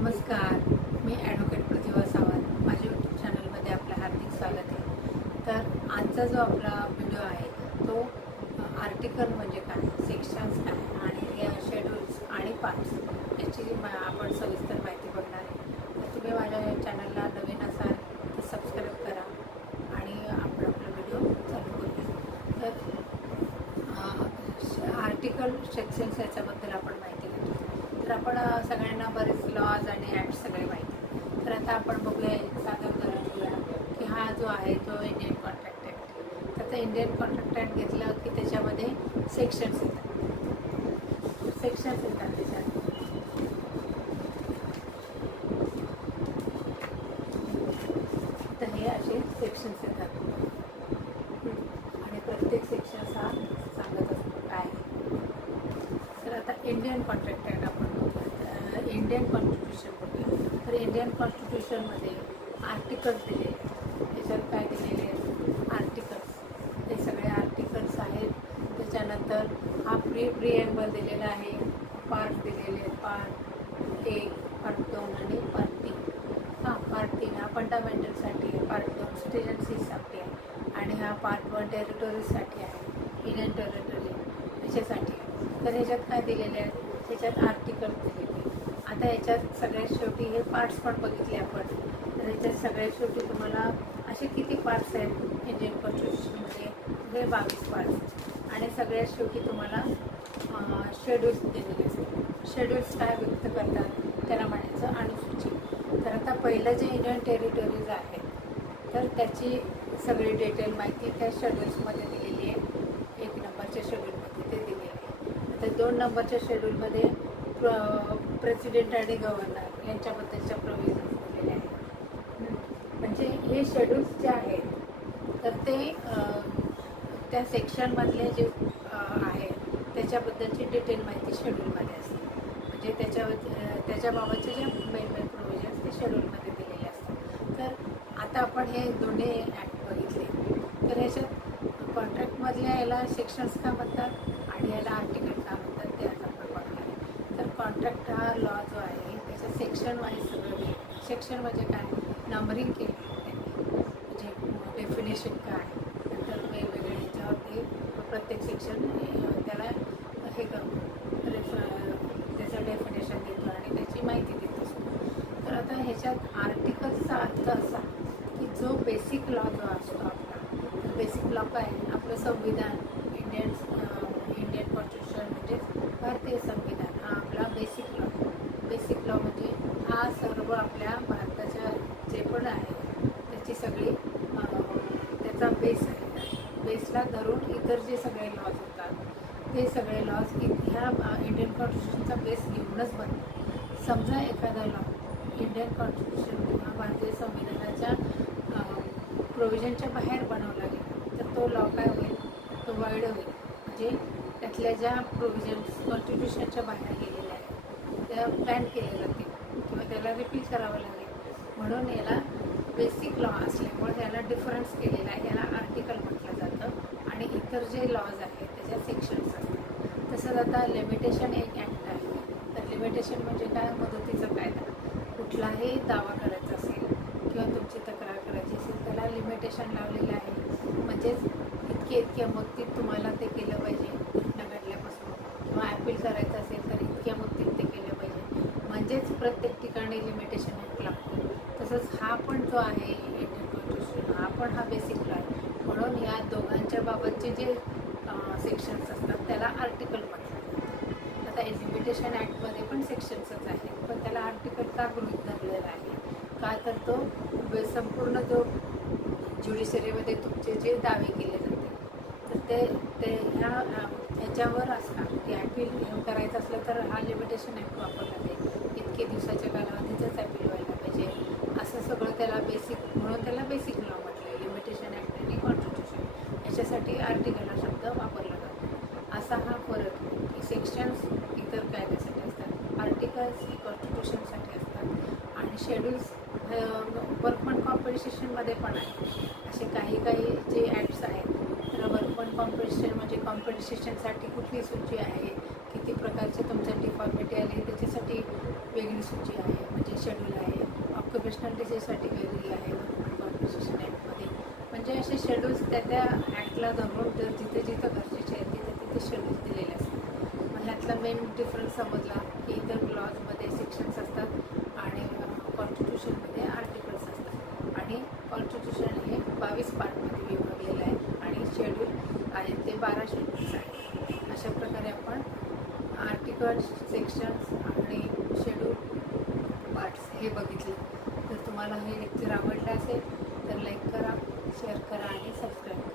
नमस्कार मी ॲडव्होकेट प्रतिभा सावंत. माझ्या यूट्यूब चॅनलमध्ये आपलं हार्दिक स्वागत आहे. तर आजचा जो आपला व्हिडिओ आहे तो आर्टिकल म्हणजे काय? सेक्शन्स काय? आणि शेड्यूल्स आणि पार्ट्स याची मा- आपण सविस्तर माहिती बघणार आहे. तर तुम्ही माझ्या चॅनलला नवीन असाल तर सबस्क्राईब करा आणि आपण आपला व्हिडिओ चालू करूया. तर आर्टिकल सेक्शन्स याच्याबद्दल आपण माहिती तर आपण सगळ्यांना बरेच लॉज आणि ॲक्ट सगळे माहिती तर आता आपण बघूया एक साधं उदाहरण घेऊया की हा जो आहे तो इंडियन कॉन्ट्रॅक्ट ॲक्ट तर ते इंडियन कॉन्ट्रॅक्ट ॲक्ट घेतलं की त्याच्यामध्ये सेक्शन्स येतात. सेक्शन्स येतात त्याच्यात. तर हे असे सेक्शन्स येतात. आणि प्रत्येक सेक्शन हा सांगत असतो काय आहे. तर आता इंडियन कॉन्ट्रॅक्ट ॲक्ट आपण बघूया. अ, इंडियन कॉन्स्टिट्यूशन बघूया तर इंडियन कॉन्स्टिट्यूशनमध्ये आर्टिकल्स दिले. आहेत. त्याच्यात काय दिलेले? आहेत आर्टिकल्स हे सगळे आर्टिकल्स आहेत. त्याच्यानंतर हा प्री प्रिएम्बल दिलेला आहे. पार्ट दिलेले आहेत. पार्ट एक पार्ट दोन आणि पार्ट तीन. हां पार्ट तीन हा फंडामेंटलसाठी आहे. पार्ट दोन सिटिझनशिपसाठी आहे. आणि हा पार्ट वन टेरिटोरीजसाठी आहे. इंडियन टेरिटोरी याच्यासाठी आहे. तर ह्याच्यात काय दिलेले आहेत? त्याच्यात आर्टिकल दिलेले आहेत. आता याच्यात सगळ्यात शेवटी हे पार्ट्स पण बघितले आपण. तर ह्याच्यात सगळ्यात शेवटी तुम्हाला असे किती पार्ट्स आहेत इंडियन कॉन्स्टिट्यूशनमध्ये हे बावीस पार्ट्स आणि सगळ्यात शेवटी तुम्हाला शेड्यूल्स दिलेले असतात शेड्यूल्स काय व्यक्त करतात? त्याला म्हणायचं अनुसूची. तर आता पहिलं जे इंडियन टेरिटरीज आहेत तर त्याची सगळी डिटेल माहिती त्या शेड्यूल्समध्ये दिलेली आहे. एक नंबरच्या शेड्यूलमध्ये ते दिलेली आहे. आता दोन नंबरच्या शेड्यूलमध्ये प्र प्रेसिडेंट आणि गव्हर्नर यांच्याबद्दलच्या प्रोविजन दिलेल्या आहेत. म्हणजे हे शेड्यूल्स जे आहेत तर ते त्या सेक्शनमधले जे आहेत त्याच्याबद्दलची डिटेल माहिती शेड्यूलमध्ये असते. म्हणजे त्याच्या त्याच्याबाबतचे जे मेन मेन प्रोव्हिजन्स ते शेड्यूलमध्ये दिलेले असतात. तर आता आपण हे दोन्ही ॲक्ट बघितले. तर ह्याच्यात कॉन्ट्रॅक्टमधल्या याला सेक्शन्स का म्हणतात? आणि याला आर्टिकल का म्हणतात ते आता आपण बघणार आहे तर कॉन्ट्रॅक्ट हा लॉ जो आहे त्याचं सेक्शन वाईज सगळं सेक्शन म्हणजे काय? नंबरिंग केलं त्यांनी म्हणजे डेफिनेशन काय? नंतर वेगवेगळे ह्याच्यावरती प्रत्येक सेक्शन त्याला हे करतो. रेफ त्याचं डेफिनेशन देतो आणि त्याची माहिती देत. असतो तर आता ह्याच्यात आर्टिकलचा अर्थ असा की जो बेसिक लॉ जो असतो आपला बेसिक लॉ काय? आपलं संविधान इंडियन इंडियन कॉन्स्टिट्यूशन म्हणजे भारतीय संविधान. लॉ म्हणजे हा सर्व आपल्या भारताच्या जे पण आहे त्याची सगळी त्याचा बेस आहे. बेसला धरून इतर जे सगळे लॉज होतात ते सगळे लॉज ह्या इंडियन कॉन्स्टिट्यूशनचा बेस घेऊनच बनतो समजा एखादा लॉ इंडियन कॉन्स्टिट्यूशन किंवा भारतीय संविधानाच्या प्रोव्हिजनच्या बाहेर बनवला गेला तर तो लॉ काय होईल? तो वाईड होईल. म्हणजे त्यातल्या ज्या प्रोव्हिजन्स कॉन्स्टिट्यूशनच्या बाहेर त्या प्लॅन केल्या जातील किंवा त्याला रिपील करावं लागेल. म्हणून याला बेसिक लॉ असल्यामुळे त्याला डिफरन्स केलेला आहे. याला आर्टिकल म्हटलं जातं. आणि इतर जे लॉज आहेत त्याच्या सेक्शन्स असतात. तसंच आता लिमिटेशन एक ॲक्ट आहे. तर लिमिटेशन म्हणजे काय? मदतीचा कायदा. कुठलाही दावा करायचा असेल किंवा तुमची तक्रार करायची असेल त्याला लिमिटेशन लावलेलं आहे. म्हणजेच इतके इतक्या मुक्तीत तुम्हाला ते केलं पाहिजे. घटना घडल्यापासून. किंवा ॲपील करायचं असेल तर इतक्या मुक्तीत ते म्हणजेच प्रत्येक ठिकाणी लिमिटेशन ॲक्ट लागतो. तसंच हा पण जो आहे इंडियन कॉन्स्टिट्यूशन हा पण हा बेसिक लॉ आहे. म्हणून या दोघांच्या बाबतचे जे सेक्शन्स असतात त्याला आर्टिकल म्हटलं आता लिमिटेशन ॲक्टमध्ये पण सेक्शन्सच आहेत पण त्याला आर्टिकल का गृहित धरलेला आहे? का तर तो संपूर्ण जो ज्युडिशरीमध्ये तुमचे जे दावे केले जाते तर ते ते ह्या ह्याच्यावर असतात की ॲपील करायचं असलं तर हा लिमिटेशन ॲक्ट वापरला जाईल. इतके दिवसाच्या कालावधीतच अपील व्हायला पाहिजे. असं सगळं त्याला बेसिक म्हणून त्याला बेसिक लॉ म्हटलं आहे लिमिटेशन ॲक्ट आणि कॉन्स्टिट्यूशन याच्यासाठी आर्टिकल हा शब्द वापरला जातो. असा हा फरक की सेक्शन्स इतर कायद्यासाठी असतात. आर्टिकल्स ही कॉन्स्टिट्यूशनसाठी असतात. आणि शेड्यूल्स वर्कमन कॉम्पिटिशनमध्ये पण आहे असे काही काही जे ॲप्स आहेत तर वर्कमन कॉम्पिटिशन म्हणजे कॉम्पिटिशनसाठी कुठली सूची आहे? वेगळी सूची आहे म्हणजे शेड्यूल आहे ऑक्युपेशनल डिसीजसाठी वेगळी आहे कॉन्स्टिट्युशन ॲक्टमध्ये म्हणजे असे शेड्यूल्स त्या त्या ॲक्टला धरून जर जिथे जिथं गरजेचे आहेत तिथे तिथे शेड्यूल्स दिलेले असतात. मग ह्यातला मेन डिफरन्स समजला की इतर लॉजमध्ये सेक्शन्स असतात आणि कॉन्स्टिट्यूशनमध्ये आर्टिकल्स असतात. आणि कॉन्स्टिट्यूशन हे बावीस पार्टमध्ये विभागलेलं आहे आणि शेड्यूल आहेत ते बारा शेड्यूल्स आहेत अशा प्रकारे आपण आर्टिकल्स सेक्शन्स हे बघितले. जर तुम्हाला हे लेक्चर आवडलं असेल तर लाईक करा शेअर करा आणि सबस्क्राईब करा.